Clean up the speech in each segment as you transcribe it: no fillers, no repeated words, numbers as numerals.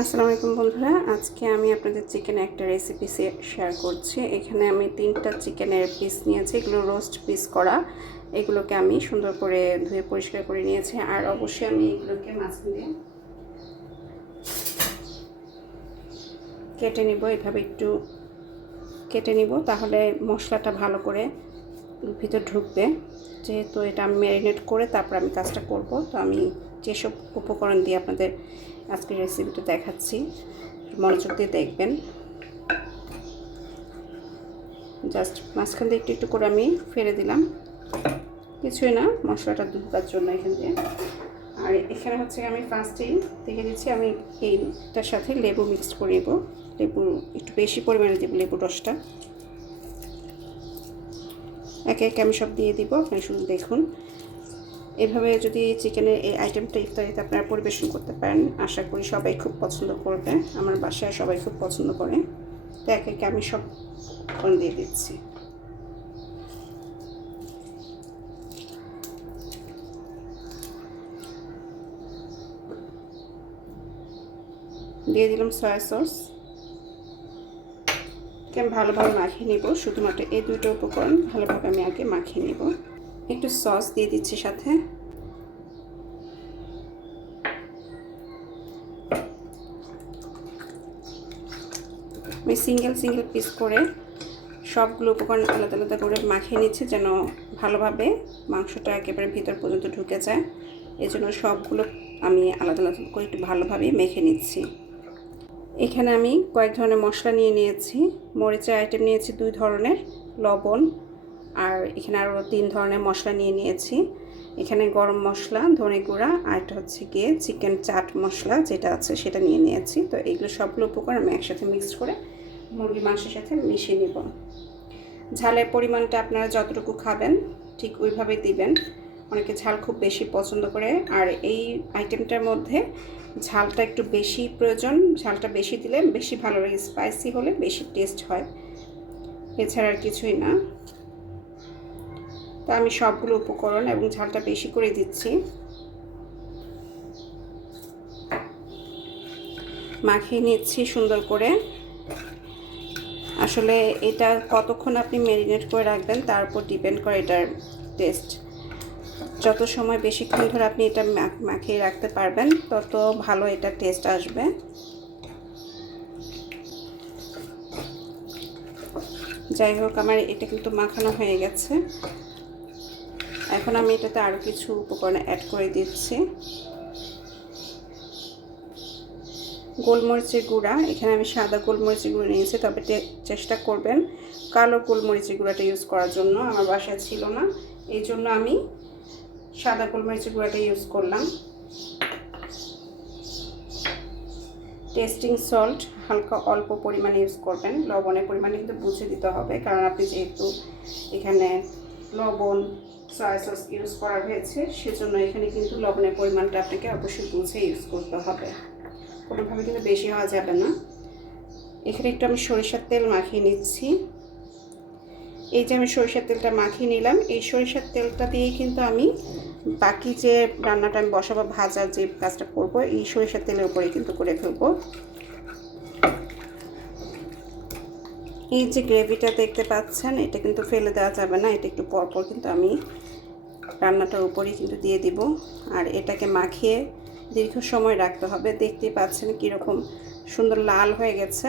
আসসালামু আলাইকুম বন্ধুরা, আজকে আমি আপনাদের চিকেনের একটা রেসিপি শেয়ার করছি। এখানে আমি 3টা চিকেনের পিস নিয়েছি, এগুলো রোস্ট পিস করা। এগুলোকে আমি সুন্দর করে ধুয়ে পরিষ্কার করে নিয়েছি। আর অবশ্যই আমি এগুলোকে মাঝখান দিয়ে কেটে নিব, এভাবে একটু কেটে নিব, তাহলে মশলাটা ভালো করে ভিতর ঢুকবে। যেহেতু এটা আমি ম্যারিনেট করে তারপর আমি কাজটা করব, তো আমি যেসব উপকরণ দিয়ে আপনাদের আজকের রেসিপিটা দেখাচ্ছি মনোযোগ দিয়ে দেখবেন। জাস্ট মাঝখান দিয়ে একটু একটু করে আমি ফেলে দিলাম, কিছুই না, মশলাটা ঢোকার জন্য এখান দিয়ে। আর এখানে হচ্ছে আমি ফার্স্টেই দেখে দিচ্ছি, আমি এইটার সাথে লেবু মিক্সড করে নেব। লেবু একটু বেশি পরিমাণে দেব, লেবু রসটা একে একে আমি সব দিয়ে দিব। আপনি শুধু দেখুন, এভাবে যদি চিকেনের এই আইটেমটা ইফতারিতে আপনারা পরিবেশন করতে পারেন, আশা করি সবাই খুব পছন্দ করবে। আমার বাসায় সবাই খুব পছন্দ করে। তো একে একে আমি সব দিয়ে দিচ্ছি। দিয়ে দিলাম সয়া সস। আমি ভালোভাবে মাখিয়ে নিব, শুধুমাত্র এই দুটো উপকরণ ভালোভাবে আমি আগে মাখিয়ে নিব। একটু সস দিয়ে দিচ্ছি সাথে। আমি সিঙ্গেল পিস করে সবগুলো উপকরণ আলাদা আলাদা করে মাখিয়ে নিচ্ছি, যেন ভালোভাবে মাংসটা একেবারে ভিতর পর্যন্ত ঢুকে যায়। এই জন্য সবগুলো আমি আলাদা আলাদা করে একটু ভালোভাবে মেখে নিচ্ছি। এখানে আমি কয়েক ধরনের মশলা নিয়ে নিয়েছি। মরিচের আইটেম নিয়েছি 2 ধরনের, লবণ, আর এখানে আরও 3 ধরনের মশলা নিয়ে নিয়েছি। এখানে গরম মশলা, ধনে গুঁড়া, আর একটা হচ্ছে গিয়ে চিকেন চাট মশলা যেটা আছে সেটা নিয়ে নিয়েছি। তো এইগুলো সবগুলো উপকরণ আমি একসাথে মিক্সড করে মুরগির মাংসের সাথে মিশিয়ে নেব। ঝালের পরিমাণটা আপনারা যতটুকু খাবেন ঠিক ওইভাবেই দিবেন। অনেকে ঝাল খুব বেশি পছন্দ করে, আর এই আইটেমটার মধ্যে ঝালটা একটু বেশি প্রয়োজন। ঝালটা বেশি দিলে বেশি ভালো লাগে, স্পাইসি হলে বেশি টেস্ট হয়, এছাড়া আর কিছুই না। তো আমি সবগুলো উপকরণ এবং ঝালটা বেশি করে দিচ্ছি। মাখিয়ে নিচ্ছি সুন্দর করে। আসলে এটা কতক্ষণ আপনি ম্যারিনেট করে রাখবেন তার উপর ডিপেন্ড করে এটার টেস্ট। যত সময় বেশিক্ষণ ধরে আপনি এটা মাখিয়ে রাখতে পারবেন তত ভালো এটা টেস্ট আসবে। যাই হোক, আমার এটা কিন্তু মাখানো হয়ে গেছে। এখন আমি এটাতে আরও কিছু উপকরণ অ্যাড করে দিচ্ছি। গোলমরিচের গুঁড়া, এখানে আমি সাদা গোলমরিচের গুঁড়ো নিয়েছি, তবে চেষ্টা করবেন কালো গোলমরিচের গুঁড়াটা ইউজ করার জন্য। আমার বাসায় ছিল না, এই জন্য আমি সাদা গোলমরিচের গুঁড়াটা ইউজ করলাম। টেস্টিং সল্ট হালকা অল্প পরিমাণে ইউজ করবেন। লবণের পরিমাণে কিন্তু বুঝে দিতে হবে, কারণ আপনি যেহেতু এখানে লবণ সয়া সস ইউজ করা হয়েছে, সেজন্য এখানে কিন্তু লবণের পরিমাণটা আপনাকে অবশ্যই বুঝে ইউজ করতে হবে, কোনোভাবে কিন্তু বেশি হওয়া যাবে না। এখানে একটু আমি সরিষার তেল মাখিয়ে নিচ্ছি। এই যে আমি সরিষার তেলটা মাখিয়ে নিলাম, এই সরিষার তেলটা দিয়েই কিন্তু আমি বাকি যে রান্নাটা আমি বসাবো, ভাজা যে কাজটা করব, এই সরিষার তেলের উপরে কিন্তু করে ফেলবো। এই যে গ্রেভিটা দেখতে পাচ্ছেন, এটা কিন্তু ফেলে দেওয়া যাবে না, এটা একটু পরপর কিন্তু আমি রান্নাটার উপরেই কিন্তু দিয়ে দিব। আর এটাকে মাখিয়ে দীর্ঘ সময় রাখতে হবে। দেখতেই পাচ্ছেন কীরকম সুন্দর লাল হয়ে গেছে,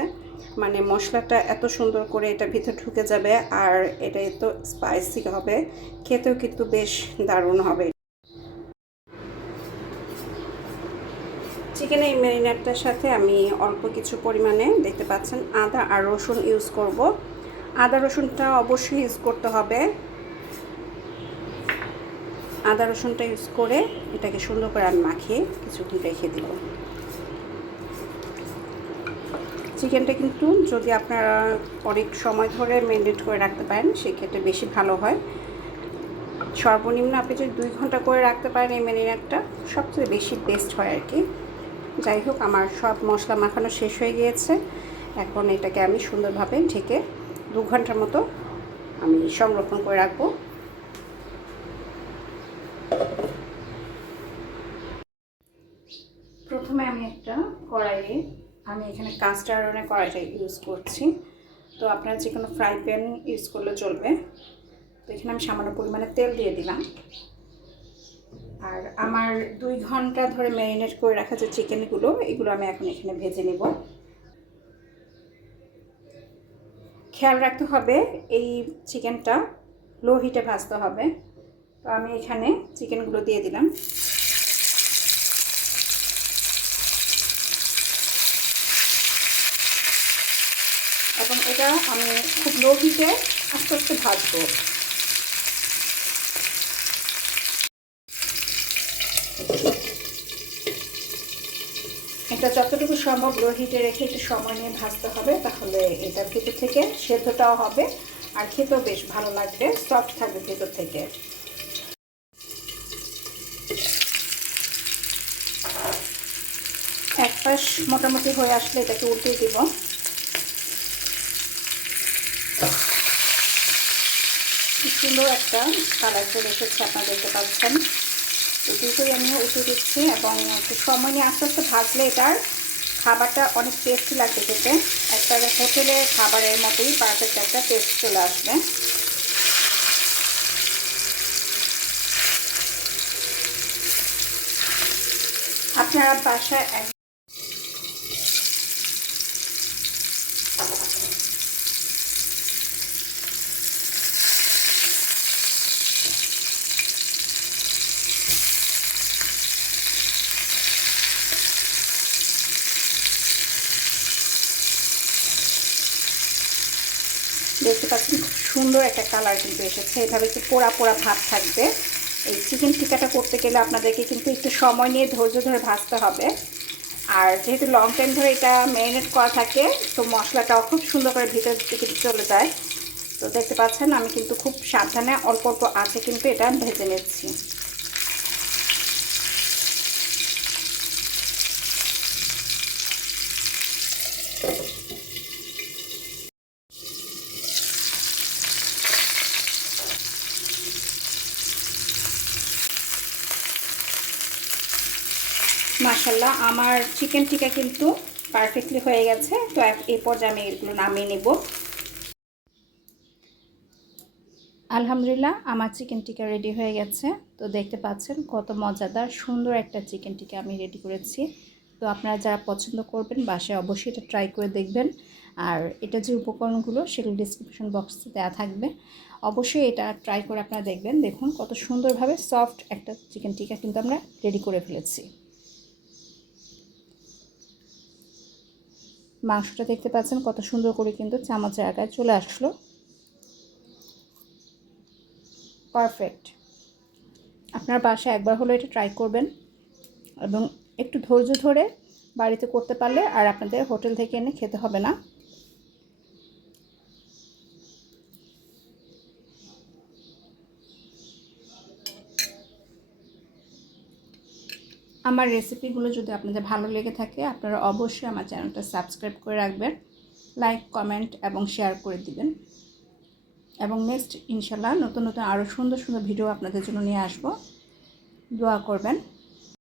মানে মশলাটা এত সুন্দর করে এটা ভিতরে ঢুকে যাবে, আর এটা এত স্পাইসি হবে, খেতেও কিন্তু বেশ দারুণ হবে। চিকেনের এই ম্যারিনেটটার সাথে আমি অল্প কিছু পরিমাণে দেখতে পাচ্ছেন আদা আর রসুন ইউজ করব। আদা রসুনটা অবশ্যই ইউজ করতে হবে। আদা রসুনটা ইউজ করে এটাকে সুন্দর করে আমি মাখিয়ে কিছুক্ষণ রেখে দিব। চিকেনটা কিন্তু যদি আপনারা অনেক সময় ধরে ম্যারিনেট করে রাখতে পারেন সেক্ষেত্রে বেশি ভালো হয়। সর্বনিম্ন আপনি যদি 2 ঘন্টা করে রাখতে পারেন এই ম্যারিনেটটা, সবচেয়ে বেশি বেস্ট হয় আর কি। যাই হোক, আমার সব মশলা মাখানো শেষ হয়ে গিয়েছে। এখন এটাকে আমি সুন্দরভাবে ঢেকে 2 ঘন্টার মতো আমি সংরক্ষণ করে রাখবো। প্রথমে আমি একটা কড়াইয়ে আমি এখানে কাস্ট আয়রনের কড়াইটা ইউজ করছি। তো আপনারা যে কোনো ফ্রাই প্যান ইউজ করলে চলবে। তো এখানে আমি সামান্য পরিমাণে তেল দিয়ে দিলাম। আর আমার 2 ঘন্টা ধরে ম্যারিনেট করে রাখা যে চিকেনগুলো, এগুলো আমি এখন এখানে ভেজে নেব। খেয়াল রাখতে হবে এই চিকেনটা লো হিটে ভাজতে হবে। তো আমি এখানে চিকেনগুলো দিয়ে দিলাম। এবং এটা আমি খুব লো হিটে আস্তে আস্তে ভাজবো। এটা যতটুকু সম্ভব লো হিটে রেখে একটু সময় নিয়ে ভাজতে হবে, তাহলে এটার ভেতর থেকে সেদ্ধটাও হবে আর খেতেও বেশ ভালো লাগবে, সফট থাকবে ভেতর থেকে। এক পাশ মোটামুটি হয়ে আসলে এটাকে উল্টে দিব। কি সুন্দর একটা কালার চলে এসেছে, আপনারা দেখতে পাচ্ছেন। তো দুটোই আমি উল্টে দিচ্ছি এবং একটু সময় নিয়ে আস্তে আস্তে ভাজলে এটার খাবারটা অনেক টেস্টি লাগবে খেতে। একটা হোটেলের খাবারের মতোই পারফেক্ট একটা টেস্ট চলে আসবে। আপনারা বাসায় দেখতে পাচ্ছেন খুব সুন্দর একটা কালার কিন্তু এসেছে। এভাবে একটু পোড়া পোড়া ভাব থাকবে। এই চিকেন টিক্কাটা করতে গেলে আপনাদেরকে কিন্তু একটু সময় নিয়ে ধৈর্য ধরে ভাজতে হবে। আর যেহেতু লং টাইম ধরে এটা ম্যারিনেট করা থাকে, তো মশলাটাও খুব সুন্দর করে ভিতর দিকে চলে যায়। তো দেখতে পাচ্ছেন আমি কিন্তু খুব সাবধানে অল্প অল্প আঁচে কিন্তু এটা ভেজে নিচ্ছি। মাশাআল্লাহ, আমার চিকেন টিক্কা কিন্তু পারফেক্টলি হয়ে গেছে। তো এই পর্যায়ে আমি এগুলো নামিয়ে নেব। আলহামদুলিল্লাহ, আমার চিকেন টিক্কা রেডি হয়ে গেছে। তো দেখতে পাচ্ছেন কত মজাদার সুন্দর একটা চিকেন টিক্কা আমি রেডি করেছি। তো আপনারা যারা পছন্দ করবেন বাসায় অবশ্যই এটা ট্রাই করে দেখবেন। আর এটা যে উপকরণগুলো সেগুলো ডিসক্রিপশন বক্সে দেওয়া থাকবে, অবশ্যই এটা ট্রাই করে আপনারা দেখবেন। দেখুন কত সুন্দরভাবে সফট একটা চিকেন টিক্কা কিন্তু আমরা রেডি করে ফেলেছি। মাংসটা দেখতে পাচ্ছেন কত সুন্দর করে কিন্তু চামচের আগায় চলে আসলো। পারফেক্ট। আপনার বাসায় একবার হলো এটা ট্রাই করবেন এবং একটু ধৈর্য ধরে বাড়িতে করতে পারলে আর আপনাদের হোটেল থেকে এনে খেতে হবে না। আমার রেসিপিগুলো যদি আপনাদের ভালো লেগে থাকে, আপনারা অবশ্যই আমার চ্যানেলটা সাবস্ক্রাইব করে রাখবেন, লাইক কমেন্ট এবং শেয়ার করে দিবেন। এবং নেক্সট ইনশাল্লাহ নতুন নতুন আরও সুন্দর সুন্দর ভিডিও আপনাদের জন্য নিয়ে আসবো। দোয়া করবেন।